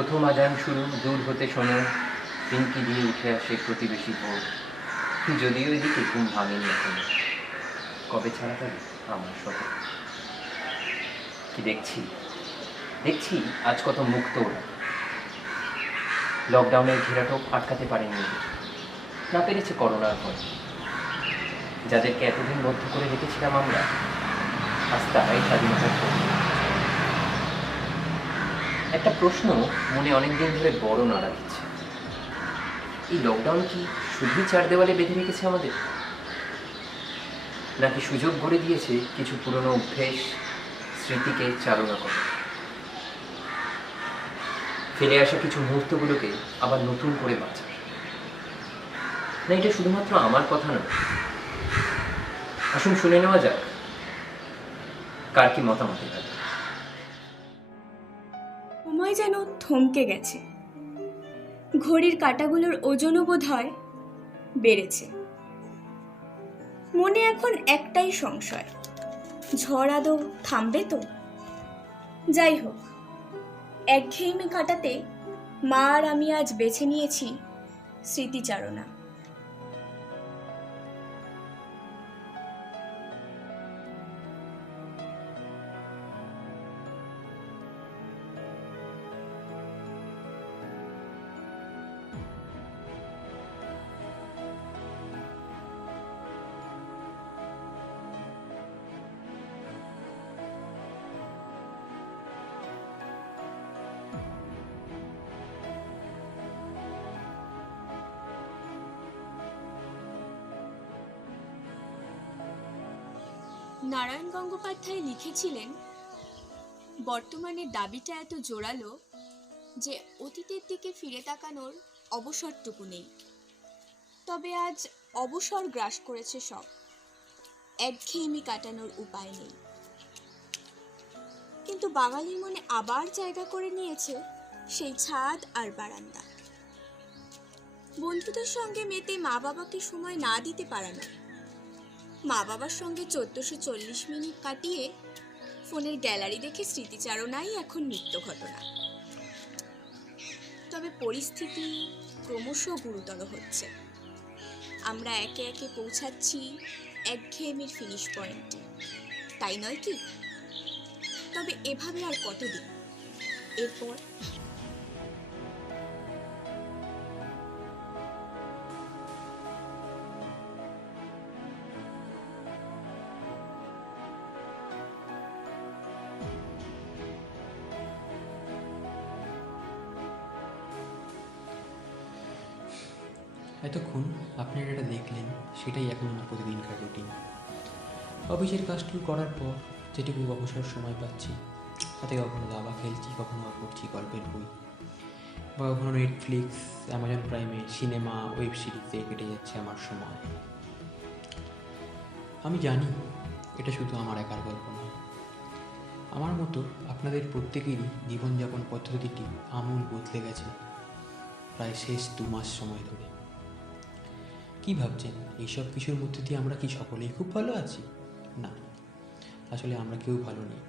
প্রথম আজান শুরু, দূর হতে শোনো পিঙ্কি দিয়ে উঠে আসে প্রতিবেশী ভোর। যদিও এদিকে ঘুম ভাঙেনি এখনো। কবে ছাড়া যাবে আমার শহর? কি দেখছি দেখছি আজ কত মুক্ত ওরা। লকডাউনের ঘেরাটোপ আটকাতে পারেনি ওদের। না পেরেছে করোনার ভয়। যাদেরকে এতদিন বদ্ধ করে রেখেছিলাম আমরা, আজ তারাই স্বাধীনতার পর। একটা প্রশ্ন মনে অনেকদিন ধরে বড় নাড়া দিচ্ছে। এই লকডাউন কি শুধুই চার দেওয়ালে বেঁধে রেখেছে আমাদের, নাকি সুযোগ গড়ে দিয়েছে কিছু পুরনো অভ্যেস, স্মৃতিকে চালনা করে, ফেলে আসা কিছু মুহূর্তগুলোকে আবার নতুন করে বাঁচার? না, এটা শুধুমাত্র আমার কথা নয়। আসুন শুনে নেওয়া যাক কার কি মতামত। সময় যেন থমকে গেছে। ঘড়ির কাঁটাগুলোর ওজনও বোধ হয় বেড়েছে। মনে এখন একটাই সংশয়, ঝড় আদৌ থামবে তো? যাই হোক, একঘেয়েমি কাটাতে মা আর আমি আজ বেছে নিয়েছি স্মৃতিচারণা। নারায়ণ গঙ্গোপাধ্যায় লিখেছিলেন, বর্তমানের দাবিটা এত জোরালো যে অতীতের দিকে ফিরে তাকানোর অবসরটুকু নেই। তবে আজ অবসর গ্রাস করেছে সব, একঘেয়েমি কাটানোর উপায় নেই। কিন্তু বাঙালির মনে আবার জায়গা করে নিয়েছে সেই ছাদ আর বারান্দা। বন্ধুদের সঙ্গে মেতে মা বাবাকে সময় না দিতে পারানো, মা বাবার সঙ্গে 1440 মিনিট কাটিয়ে ফোনের গ্যালারি দেখে স্মৃতিচারণাই এখন নিত্য ঘটনা। তবে পরিস্থিতি ক্রমশ গুরুতর হচ্ছে। আমরা একে একে পৌঁছাচ্ছি একঘেয়েমির ফিনিশ পয়েন্টে, তাই নয় কি? তবে এভাবে আর কতদিন? এরপর এতক্ষণ আপনারা যেটা দেখলেন সেটাই এখন আমার প্রতিদিনকার রুটিন। অফিসের কাজটুকু করার পর যেটুকু অবসর সময় পাচ্ছি, তাতে কখনো দাবা খেলছি, কখনো বা পড়ছি গল্পের বই, বা কখনো নেটফ্লিক্স, অ্যামাজন প্রাইমে সিনেমা, ওয়েব সিরিজে কেটে যাচ্ছে আমার সময়। আমি জানি এটা শুধু আমার একার গল্প নয়। আমার মতো আপনাদের প্রত্যেকেরই জীবনযাপন পদ্ধতিটি আমূল বদলে গেছে প্রায় শেষ 2 মাস সময় ধরে। কি ভাবছেন, এইসব কিছুর মধ্যে দিয়ে আমরা কি সকলেই খুব ভালো আছি? না, আসলে আমরা কেউ ভালো নেই।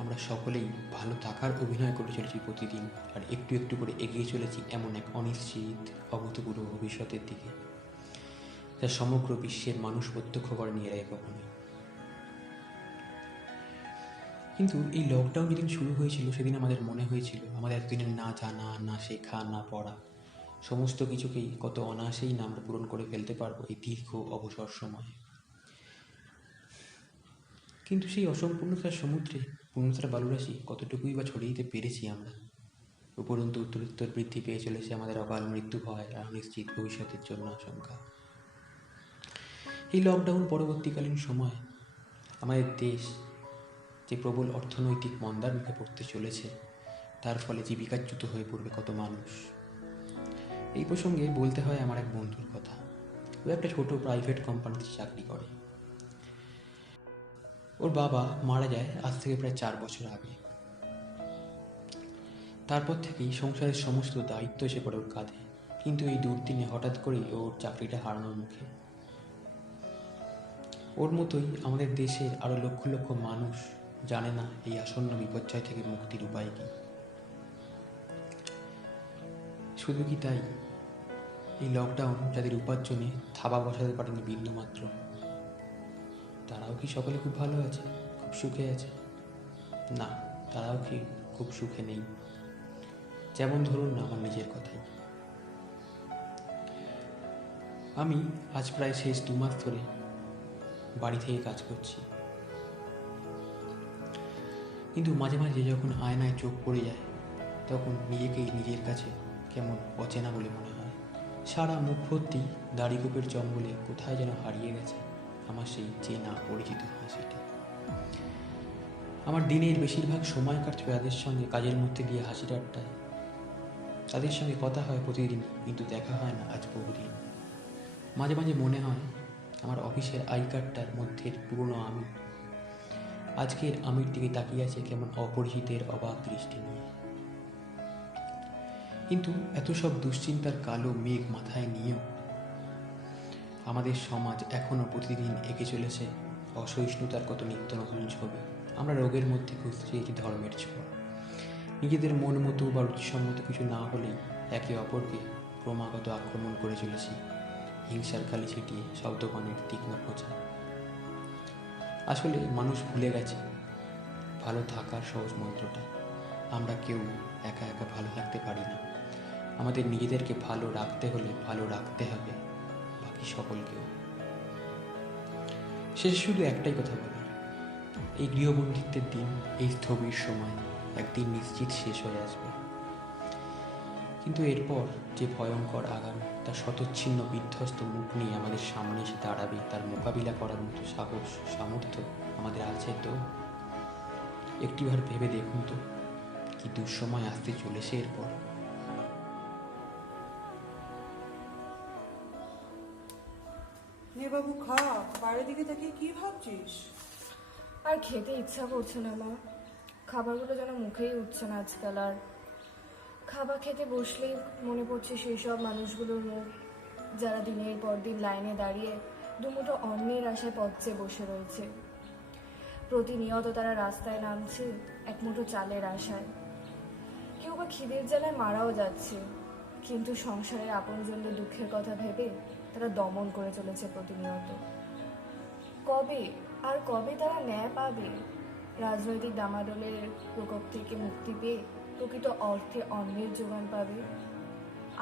আমরা সকলেই ভালো থাকার অভিনয় করে চলেছি প্রতিদিন, আর একটু একটু করে এগিয়ে চলেছি এমন এক অনিশ্চিত অভূতপূর্ব ভবিষ্যতের দিকে, যা সমগ্র বিশ্বের মানুষ প্রত্যক্ষ করেনি এর আগে কখনোই। কিন্তু এই লকডাউন যেদিন শুরু হয়েছিল সেদিন আমাদের মনে হয়েছিল আমাদের এতদিনের না জানা, না শেখা, না পড়া সমস্ত কিছুকেই কত অনায়াসেই না আমরা পূরণ করে ফেলতে পারবো এই দীর্ঘ অবসর সময়ে। কিন্তু সেই অসম্পূর্ণতার সমুদ্রে পূর্ণতার বালুরাশি কতটুকুই বা ছড়িয়ে দিতে পেরেছি আমরা। উপরন্তু উত্তরোত্তর বৃদ্ধি পেয়ে চলেছে আমাদের অকাল মৃত্যু ভয় আর অনিশ্চিত ভবিষ্যতের জন্য আশঙ্কা। এই লকডাউন পরবর্তীকালীন সময় আমাদের দেশ যে প্রবল অর্থনৈতিক মন্দার মুখে পড়তে চলেছে, তার ফলে জীবিকাচ্যুত হয়ে পড়বে কত মানুষ। এই প্রসঙ্গে বলতে হয় আমার এক বন্ধুর কথা। ও একটা ছোট প্রাইভেট কোম্পানিতে চাকরি করে। ওর বাবা মারা যায় আজ থেকে প্রায় 4 বছর আগে। তারপর থেকেই সংসারের সমস্ত দায়িত্ব এসে পড়ে ওর কাঁধে। কিন্তু এই দুর্দিনে হঠাৎ করেই ওর চাকরিটা হারানোর মুখে। ওর মতোই আমাদের দেশের আরও লক্ষ লক্ষ মানুষ জানে না এই আসন্ন বিপর্যয় থেকে মুক্তির উপায় কী। শুধু কি তাই, এই লকডাউন যাদের উপার্জনে থাবা বসাতে পারেনি বিন্দুমাত্র, তারাও কি সকলে খুব ভালো আছে, খুব সুখে আছে? না, তারাও কি খুব সুখে নেই। যেমন ধরুন না আমার নিজের কথাই। আমি আজ প্রায় শেষ 2 মাস ধরে বাড়ি থেকে কাজ করছি, কিন্তু মাঝে মাঝে যখন আয়নায় চোখ পড়ে যায় তখন নিজেকেই নিজের কাছে কেমন অচেনা বলে মনে হয়। সারা মুখ ভর্তি দাড়িগোপের জঙ্গলে কোথায় যেন হারিয়ে গেছে আমার সেই চেনা পরিচিত হাসিটি। আমার দিনের বেশিরভাগ সময় কাটছে তাদের সঙ্গে কাজের মধ্যে দিয়ে হাসি ঠাট্টায়। তাদের সঙ্গে কথা হয় প্রতিদিন, কিন্তু দেখা হয় না আজ বহুদিন। মাঝে মাঝে মনে হয় আমার অফিসের আই কার্ডটার মধ্যে পুরনো আমি আজকের আমির দিকে তাকিয়ে আছে কেমন অপরিচিতের অবাক দৃষ্টি নিয়ে। কিন্তু এত সব দুশ্চিন্তার কালো মেঘ মাথায় নিয়েও আমাদের সমাজ এখনো প্রতিদিন এঁকে চলেছে অসহিষ্ণুতার কত নিত্য নতুন ছবি। আমরা রোগের মধ্যে খুঁজছি একটি ধর্মের ছোঁয়া। নিজেদের মন মতো বা রুচিসম্মত কিছু না হলেই একে অপরকে ক্রমাগত আক্রমণ করে চলেছি, হিংসার কালি ছিটিয়ে শব্দবাণের তীক্ষ্ণ খোঁজা। আসলে মানুষ ভুলে গেছে ভালো থাকার সহজ মন্ত্রটা। আমরা কেউ একা একা ভালো থাকতে পারি না। আমাদের নিজেদেরকে ভালো রাখতে হলে ভালো রাখতে হবে বাকি সকলকেও। শেষে শুধু একটাই কথা বলার, এই গৃহবন্দিত্বের দিন, এই স্থবির সময় একদিন নিশ্চিত শেষ হয়ে আসবে। কিন্তু এরপর যে ভয়ঙ্কর আগামী তার শতচ্ছিন্ন বিধ্বস্ত মুখ নিয়ে আমাদের সামনে এসে দাঁড়াবে, তার মোকাবিলা করার মতো সাহস সামর্থ্য আমাদের আছে তো? একটিবার ভেবে দেখুন তো, কি দুঃসময় আসতে চলেছে এরপর। নে বাবু খা, বাইরের দিকে তাকিয়ে কি ভাবছিস? আর খেতে ইচ্ছা করছে না মা। খাবারগুলো যেন মুখেই উঠছে না আজকাল। আর খাবার খেতে বসলেই মনে পড়ছে সেই সব মানুষগুলোর মুখ, যারা দিনের পর দিন লাইনে দাঁড়িয়ে দুমুঠো অন্যের আশায় পথ চেয়ে বসে রয়েছে। প্রতিনিয়ত তারা রাস্তায় নামছে এক মুঠো চালের আশায়। কেউ বা খিদের জ্বালায় মারাও যাচ্ছে, কিন্তু সংসারের আপনজনদের দুঃখের কথা ভেবে তারা দমন করে চলেছে প্রতিনিয়ত। কবে আর কবে তারা ন্যায় পাবে? রাজনৈতিক ডামাডোলের প্রকোপ থেকে মুক্তি পেয়ে প্রকৃত অর্থে অন্যের যোগান পাবে।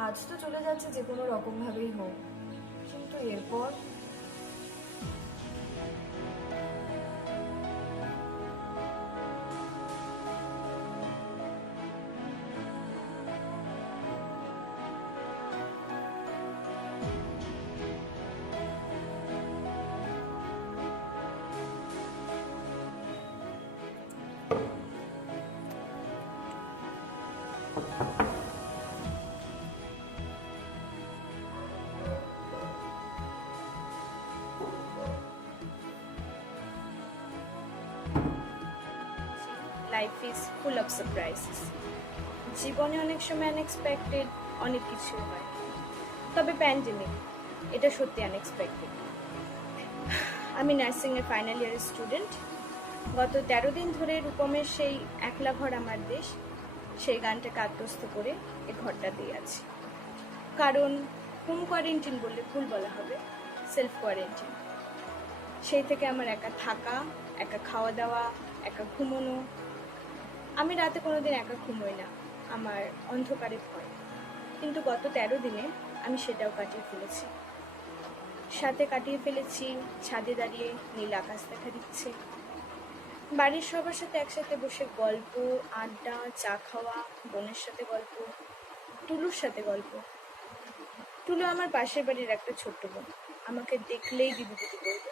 আজ তো চলে যাচ্ছে যে কোনো রকমভাবেই হোক, কিন্তু এরপর life is full of surprises. জীবনে অনেক সময় আনএক্সপেক্টেড অনেক কিছু হয়, তবে প্যান্ডেমিক এটা সত্যি আনএক্সপেক্টেড। আমি নার্সিংয়ের ফাইনাল ইয়ারের স্টুডেন্ট। গত 13 দিন ধরে রূপমের সেই একলা ঘর আমার দেশ, সেই গানটা কাতরস্থ করে এ ঘরটা দিয়ে আছি। কারণ হোম কোয়ারেন্টাইন বললে ভুল বলা হবে, সেলফ কোয়ারেন্টাইন। সেই থেকে আমার একা থাকা, একা খাওয়া দাওয়া, একা ঘুমোনো। আমি রাতে কোনোদিন একা ঘুমোই না, আমার অন্ধকারে ভয়। কিন্তু গত 13 দিনে আমি সেটাও কাটিয়ে ফেলেছি। সাথে কাটিয়ে ফেলেছি ছাদে দাঁড়িয়ে নীল আকাশ দেখা দিচ্ছে, বাড়ির সবার সাথে একসাথে বসে গল্প, আড্ডা, চা খাওয়া, বোনের সাথে গল্প, টুলুর সাথে গল্প। টুলু আমার পাশের বাড়ির একটা ছোট্ট বোন, আমাকে দেখলেই দিদি দিদি করবে।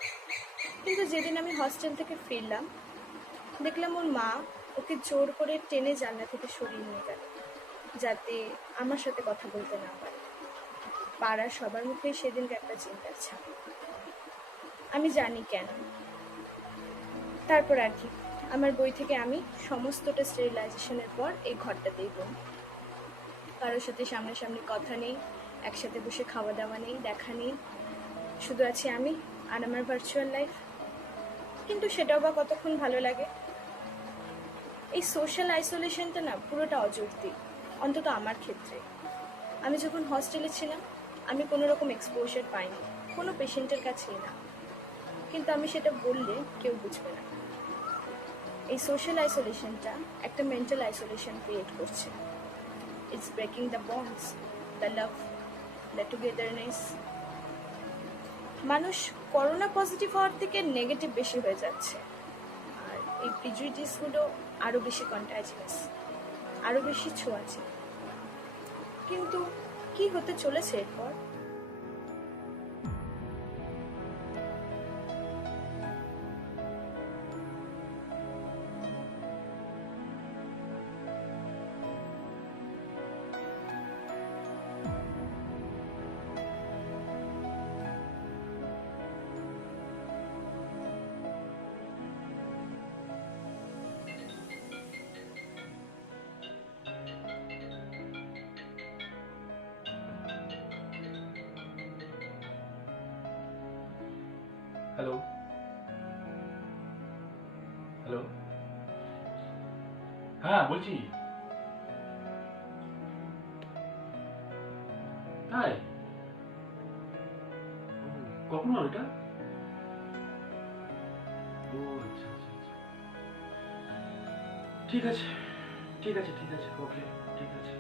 কিন্তু যেদিন আমি হস্টেল থেকে ফিরলাম, দেখলাম ওর মা ওকে জোর করে টেনে জানলা থেকে সরিয়ে নিয়ে গেল, যাতে আমার সাথে কথা বলতে না পারে। পাড়ার সবার মুখে সেদিনকে একটা চিন্তার ছাপ। আমি জানি কেন। তারপর আর কি, আমার বই থেকে আমি সমস্তটা স্টেরিলাইজেশনের পর এই ঘরটা দেখব। কারোর সাথে সামনাসামনি কথা নেই, একসাথে বসে খাওয়া দাওয়া নেই, দেখা নেই, শুধু আছি আমি আর আমার ভার্চুয়াল লাইফ। কিন্তু সেটাও বা কতক্ষণ ভালো লাগে? এই সোশ্যাল আইসোলেশনটা না পুরোটা অযৌক্তিক, অন্তত আমার ক্ষেত্রে। আমি যখন হস্টেলে ছিলাম আমি কোনো রকম এক্সপোজার পাইনি, কোনো পেশেন্টের কাছেই না, কিন্তু আমি সেটা বললে কেউ বুঝবে না। এই সোশ্যাল আইসোলেশনটা একটা মেন্টাল আইসোলেশন ক্রিয়েট করছে। It's breaking the bonds, the love, the togetherness. মানুষ করোনা পজিটিভ হওয়ার থেকে নেগেটিভ বেশি হয়ে যাচ্ছে, আর এই প্রিজুডিসগুলো আরও বেশি কন্টাজিয়াস, আরও বেশি ছোঁয়াচে। কিন্তু কি হতে চলেছে এরপর? হ্যালো, হ্যালো, হ্যাঁ বলছি। তাই কখন হলো এটা? ও আচ্ছা আচ্ছা আচ্ছা, ঠিক আছে ঠিক আছে ঠিক আছে, ওকে ঠিক আছে।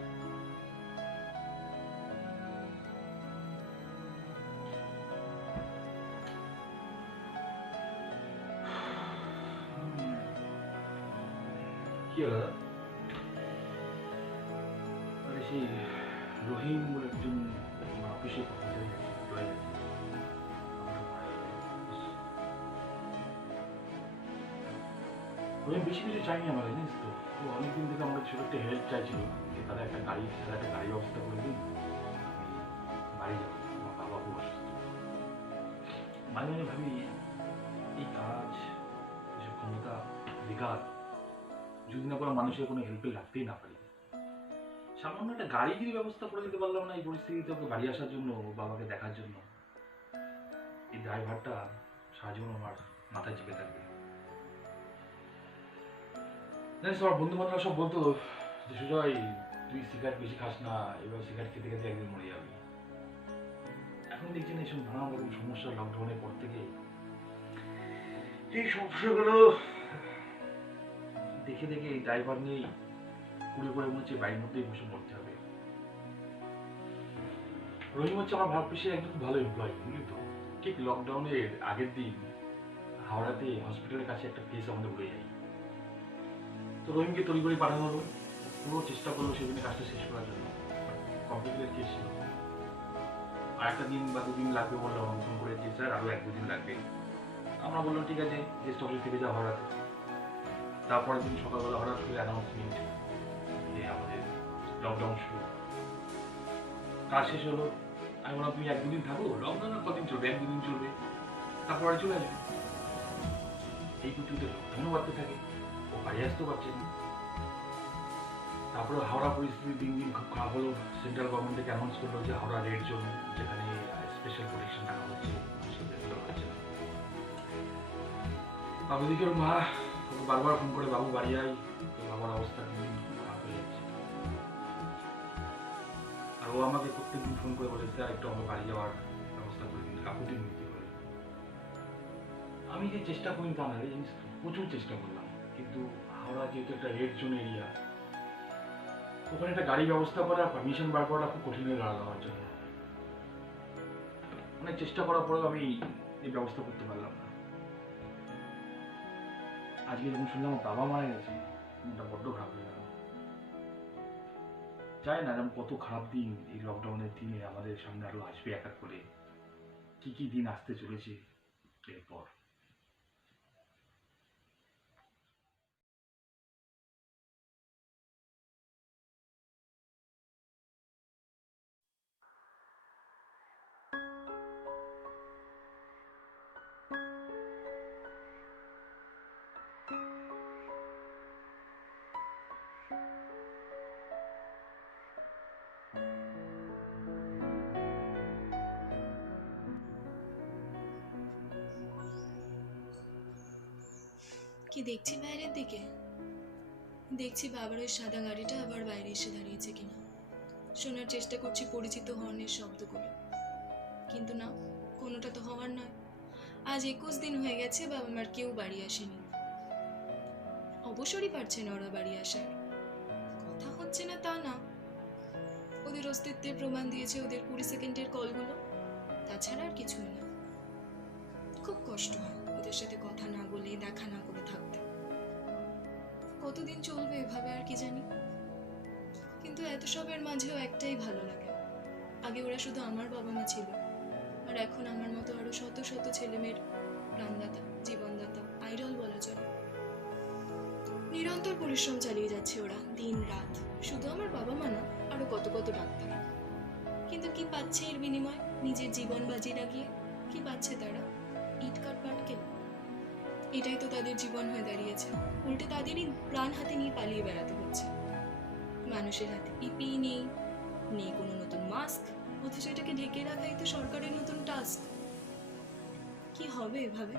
কি হলো দাদা? আরে সেই রহিম বলে একজন অফিসে রয়ে গেছে। রহিম বেশি কিছু চাইনি আমার, জানিস তো। ও অনেকদিন থেকে আমার ছোট একটা হেল্প চাইছিল যে তারা একটা গাড়ি ব্যবস্থা করে দিন, আমি বাড়ি যাবো, আমার বাবা খুব অসুস্থ। মাঝে মাঝে ভাবি এই কাজ, এসব ক্ষমতা বেকার, যদি না কোনো মানুষের কোনো হেল্পে লাগতেই না পারি। সামান্য একটা গাড়ি যদি ব্যবস্থা করে দিতে পারলাম না এই পরিস্থিতিতে ওকে বাড়ি আসার জন্য, বাবাকে দেখার জন্য, এই ড্রাইভারটা সারা জীবন আমার মাথায় চেপে থাকবে। জানিস, আমার বন্ধু বান্ধবরা সব বলতো যে সুজয় তুই সিগারেট বেশি খাস না, এবার সিগারেট খেতে খেতে একদিন মরে যাবি। এখন দেখছি না এইসব নানা রকম সমস্যা লকডাউনের পর থেকে, এই সমস্যাগুলো দেখে দেখে এই ড্রাইভার নিয়েই পুড়ে পড়ে মনে হচ্ছে বাড়ির মধ্যেই বসে মরতে হবে। রহিম হচ্ছে আমার ভাবপিসের একজন খুব ভালো এমপ্লয়ি, বুঝলি তো। ঠিক লকডাউনের আগের দিন হাওড়াতে হসপিটালের কাছে একটা কেস আমাদের উড়ে যায়। তো রহিমকে তড়ি করে পাঠানো হলো, পুরো চেষ্টা করলো সেদিনে কাজটা শেষ করার জন্য। কমপ্লিকেটেড কেস ছিল, আর একটা দিন বা দুদিন লাগবে বললো, আমি ফোন করে যে স্যার আরও 1-2 দিন লাগবে। আমরা বললাম ঠিক আছে, গেস্ট অফিস থেকে যাওয়া হাওড়াতে। তারপরের দিন সকালবেলা হঠাৎ করে অ্যানাউন্সমেন্ট যে আমাদের লকডাউন শুরু। কাজ শেষ হলো, আমি বললাম তুমি 1-2 দিন থাকো, লকডাউন কদিন চলবে, 1-2 দিন চলবে, তারপরে চলে আসবে। এই পৃথিবীতে লকডাউনও বাড়তে থাকে, ও বাড়ি আসতেও পারছে না। তারপরে হাওড়া পরিস্থিতি দিন দিন খুব খারাপ হলো। সেন্ট্রাল গভর্নমেন্ট থেকে অ্যানাউন্স করলো যে হাওড়া রেড জোন, যেখানে স্পেশাল প্রোটেকশন রাখা হচ্ছে, হচ্ছে না। বাবুদিকে ওর মা বারবার ফোন করে, বাবু বাড়ি আয়, বাবার অবস্থা দিন দিন খারাপ হয়ে যাচ্ছে। আর ও আমাকে প্রত্যেকদিন ফোন করে বলে স্যার একটু আমার বাড়ি যাওয়ার ব্যবস্থা করে দিন, কাকুতি মিনতি করে। আমি যে চেষ্টা করি তা না, জানিস তো, প্রচুর চেষ্টা করলাম, কিন্তু হাওড়া যেহেতু একটা রেড জোন এরিয়া, ওখানে একটা গাড়ি ব্যবস্থা করা, পারমিশন বার করা খুব কঠিন হয়ে দাঁড়ালো আমার জন্য। অনেক চেষ্টা করার পরেও আমি এই ব্যবস্থা করতে পারলাম না। আজকে যখন শুনলাম আমার বাবা মারা গেছে, মনটা বড্ড খারাপ হয়ে গেল। চাই না যেমন কত খারাপ দিন এই লকডাউনের দিনে আমাদের সামনে আরো আসবে, এক এক করে কি কি দিন আসতে চলেছে এরপর। কি দেখছি বাইরের দিকে? দেখছি বাবার ওই সাদা গাড়িটা আবার বাইরে এসে দাঁড়িয়েছে কিনা। শোনার চেষ্টা করছি পরিচিত হর্নের শব্দগুলো, কিন্তু না, কোনোটা তো হওয়ার নয়। আজ 21 দিন হয়ে গেছে বাবা মার কেউ বাড়ি আসেনি। অবসরই পারছে না ওরা বাড়ি আসার। কথা হচ্ছে না তা না, ওদের অস্তিত্বের প্রমাণ দিয়েছে ওদের 20 সেকেন্ডের কলগুলো, তাছাড়া আর কিছুই না। খুব কষ্ট হয় ওদের সাথে কথা না বলে, দেখা না করে থাকতে। কতদিন চলবে এভাবে আর কি জানি, কিন্তু এত সবের মাঝেও একটাই ভালো লাগে, আগে ওরা শুধু আমার বাবা মা ছিল, আর এখন আমার মতো আরো শত শত ছেলেমেয়ের প্রাণদাতা, জীবনদাতা, আইডল বলা চলে। নিরন্তর পরিশ্রম চালিয়ে যাচ্ছে ওরা দিন রাত, শুধু আমার বাবা মা না, আরো কত কত ডাক্তার। কিন্তু কি পাচ্ছে এর বিনিময়? নিজের জীবন বাজি লাগিয়ে কি পাচ্ছে তারা? ইট কাঠ পাটকেল। এটাই তো তাদের জীবন হয়ে দাঁড়িয়েছে। উল্টে তাদেরই প্রাণ হাতে নিয়ে পালিয়ে বেড়াতে হচ্ছে। মানুষের হাতে পিপি নেই, নেই কোনো নতুন মাস্ক, অথচ এটাকে ঢেকে রাখাই তো সরকারের নতুন টাস্ক। কি হবে এভাবে?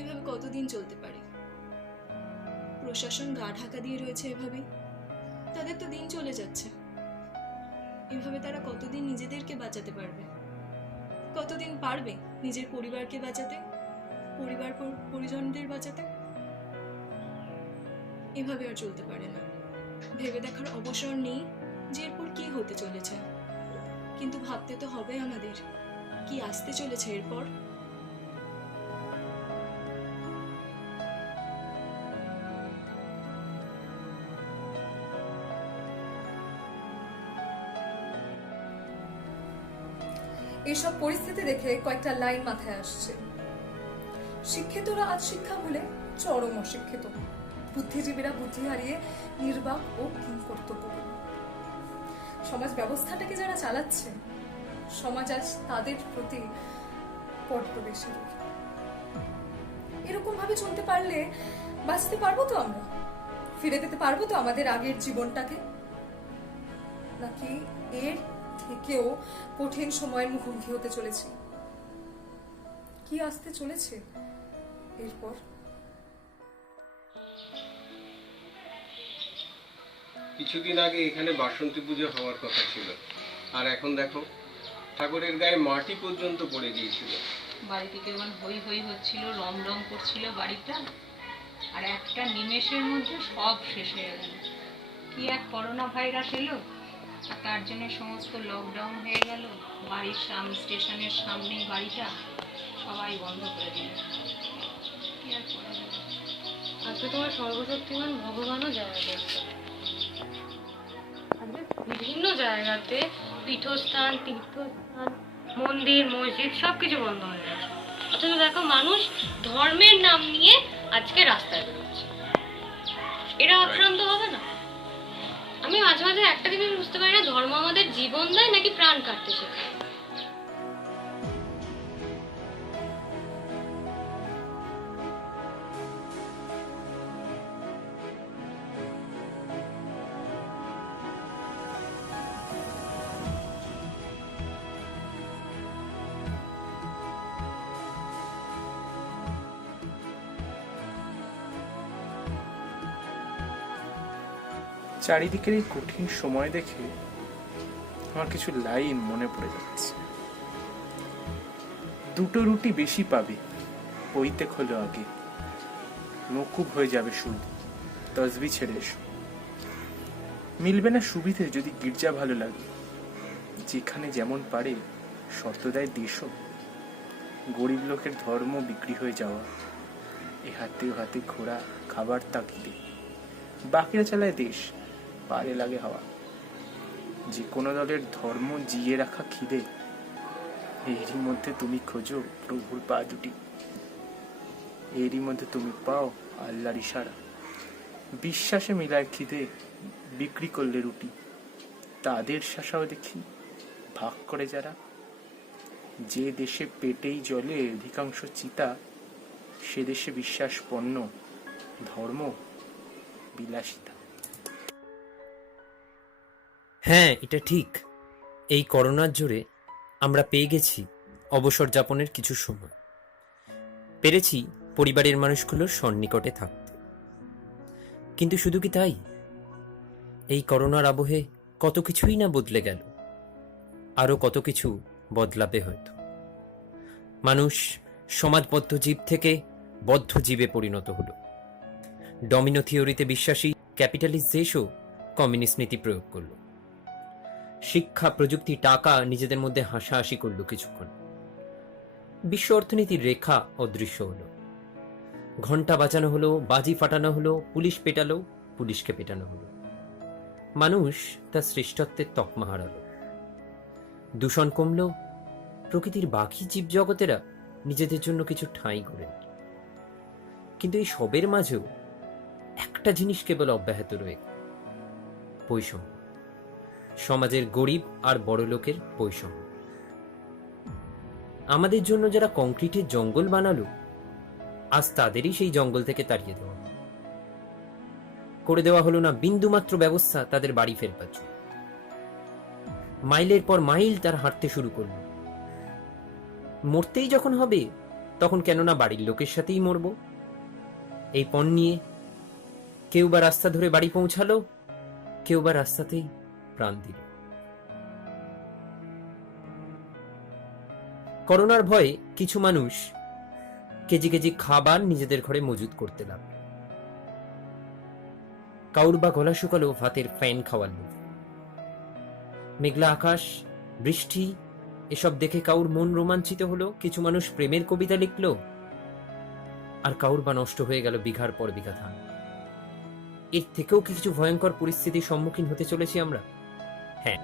এভাবে কতদিন চলতে পারে? প্রশাসন গা ঢাকা দিয়ে রয়েছে এভাবেই, তাদের তো দিন চলে যাচ্ছে। এভাবে তারা কতদিন নিজেদেরকে বাঁচাতে পারবে? কতদিন পারবে নিজের পরিবারকে বাঁচাতে, পরিবার পরিজনদের বাঁচাতে? এভাবে আর চলতে পারে না। ভেবে দেখার অবসর নেই যে এরপর কি হতে চলেছে, কিন্তু ভাবতে তো হবে আমাদের কি আসতে চলেছে এরপর। এইসব পরিস্থিতি দেখে কয়েকটা লাইন মাথায় আসছে। শিক্ষিতরা আজ শিক্ষা ভুলে চরম অশিক্ষিত, বুদ্ধিজীবীরা বুদ্ধি হারিয়ে নির্বাক ও কিংকর্তব্যহীন। সমাজ ব্যবস্থাটাকে যারা চালাচ্ছে, সমাজ আজ তাদের প্রতি বড্ড বেশি রুখে। এরকম ভাবে চলতে পারলে বাঁচতে পারবো তো আমরা? ফিরে পেতে পারবো তো আমাদের আগের জীবনটাকে? নাকি এর থেকেও কঠিন সময়ের মুখোমুখি হতে চলেছি? কি আসতে চলেছে এরপর? কিছুদিন আগে এখানে বাসন্তী পুজো হওয়ার কথা ছিল, আর এখন দেখো ঠাকুরের গায়ে মাটি পর্যন্ত পড়ে গিয়েছিল। বাড়িতে কেমন হই হই হচ্ছিল, রম রম করছিল বাড়িটা, আর একটা নিমেষের মধ্যে সব শেষ হয়ে গেল। কি এক করোনা ভাইরাস এলো, আর তার জন্য সমস্ত লকডাউন হয়ে গেল। বাড়ির স্টেশনের সামনেই বাড়িটা, সবাই বন্ধ করে দিল। কি আর করা যাবে? আজকে তোমার সর্বশক্তিমান ভগবানও জায়গা করছে। আজকে বিভিন্ন জায়গাতে পীঠস্থান, তীর্থস্থান, মন্দির, মসজিদ সবকিছু বন্ধ হয়ে গেছে। অথচ দেখো মানুষ ধর্মের নাম নিয়ে আজকে রাস্তায় বেরোচ্ছে। এরা আক্রান্ত হবে না? আমি মাঝে মাঝে একটা জিনিস বুঝতে পারি না, ধর্ম আমাদের জীবন দেয় নাকি প্রাণ কাটতে শেখায়? চারিদিকের এই কঠিন সময় দেখে আমার কিছু লাইন মনে পড়ে যাচ্ছে। দুটো রুটি বেশি পাবে, পইতে খোলো আগে, মকুব হয়ে যাবে সুদ, তসবি ছেড়ে এসো। মিলবে না সুবিধে যদি গির্জা ভালো লাগে, যেখানে যেমন পারে শর্ত দেয় দেশও। গরিব লোকের ধর্ম বিক্রি হয়ে যাওয়া, এ হাতে ও হাতে ঘোরা খাবার তাকিদে, বাকিরা চালায় দেশ, পারে লাগে হাওয়া। যে কোনো দলের ধর্ম জিয়ে রাখা খিদে, এরই মধ্যে তুমি খোঁজো প্রভুর পা দুটি, এরই মধ্যে তুমি পাও আল্লাহর ইশারা। বিশ্বাসে মিলায় খিদে, বিক্রি করলে রুটি, তাদের শাসাও দেখি ভাগ করে যারা। যে দেশে পেটেই জলে অধিকাংশ চিতা, সে দেশে বিশ্বাস পণ্য, ধর্ম বিলাসিতা। হ্যাঁ, এটা ঠিক। এই করোনার জোরে আমরা পেয়ে গেছি অবসর যাপনের কিছু সময়, পেরেছি পরিবারের মানুষগুলোর সন্নিকটে থাকতে। কিন্তু শুধু কি তাই? এই করোনার আবহে কত কিছুই না বদলে গেল, আরও কত কিছু বদলাবে হয়তো। মানুষ সমাজবদ্ধ জীব থেকে বদ্ধ জীবে পরিণত হলো। ডমিনো থিওরিতে বিশ্বাসী ক্যাপিটালিস্ট দেশও কমিউনিস্ট নীতি প্রয়োগ করল। শিক্ষা, প্রযুক্তি, টাকা নিজেদের মধ্যে হাসাহাসি করল কিছুক্ষণ। বিশ্ব অর্থনীতির রেখা অদৃশ্য হলো। ঘন্টা বাজানো হলো, বাজি ফাটানো হলো, পুলিশ পেটালো, পুলিশকে পেটানো হলো। মানুষ তার শ্রেষ্ঠত্বের তকমা হারালো। দূষণ কমল, প্রকৃতির বাকি জীবজগতেরা নিজেদের জন্য কিছু ঠাঁই গড়েন। কিন্তু এই সবের মাঝেও একটা জিনিস কেবল অব্যাহত রয়ে, বৈষম্য। সমাজের গরিব আর বড় লোকের বৈষম্য। আমাদের জন্য যারা কংক্রিটের জঙ্গল বানালো, আজ তাদেরই সেই জঙ্গল থেকে তাড়িয়ে দেওয়া করে দেওয়া হলো না বিন্দুমাত্র ব্যবস্থা তাদের বাড়ি ফেরবার জন্য। মাইলের পর মাইল তার হাঁটতে শুরু করল। মরতেই যখন হবে, তখন কেননা বাড়ির লোকের সাথেই মরব, এই পণ নিয়ে কেউ বা রাস্তা ধরে বাড়ি পৌঁছালো, কেউ বা রাস্তাতেই প্রাণ দিল। করোনার ভয়ে কিছু মানুষ কেজি কেজি খাবার নিজেদের ঘরে মজুত করতে লাগল। কাউর বা গলা শুকালো ভাতের ফ্যান খাওয়ার লোভ। মেঘলা আকাশ, বৃষ্টি এসব দেখে কাউর মন রোমাঞ্চিত হলো, কিছু মানুষ প্রেমের কবিতা লিখল, আর কাউর বা নষ্ট হয়ে গেল বিঘার পর বিঘা ধান। এর থেকেও কি কিছু ভয়ঙ্কর পরিস্থিতির সম্মুখীন হতে চলেছি আমরা? হ্যাঁ।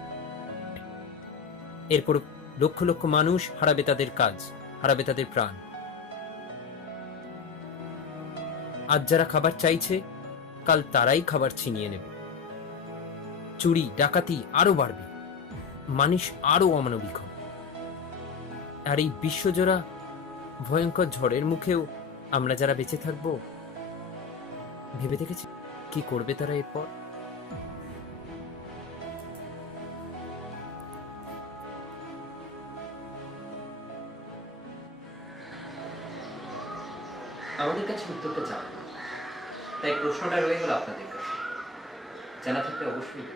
এরপর লক্ষ লক্ষ মানুষ হারাবে তাদের কাজ, হারাবে তাদের প্রাণ। আজ যারা খাবার চাইছে, কাল তারাই খাবার ছিনিয়ে নেবে। চুরি ডাকাতি আরো বাড়বে, মানুষ আরো অমানবিক হবে। আর এই বিশ্বজোড়া ভয়ঙ্কর ঝড়ের মুখেও আমরা যারা বেঁচে থাকবো, ভেবে দেখেছি কি করবে তারা এরপর? আমাদের কাছে উত্তরটা জানা, তাই প্রশ্নটা রয়ে গেল আপনাদের কাছে। জানা থাকলে অবশ্যই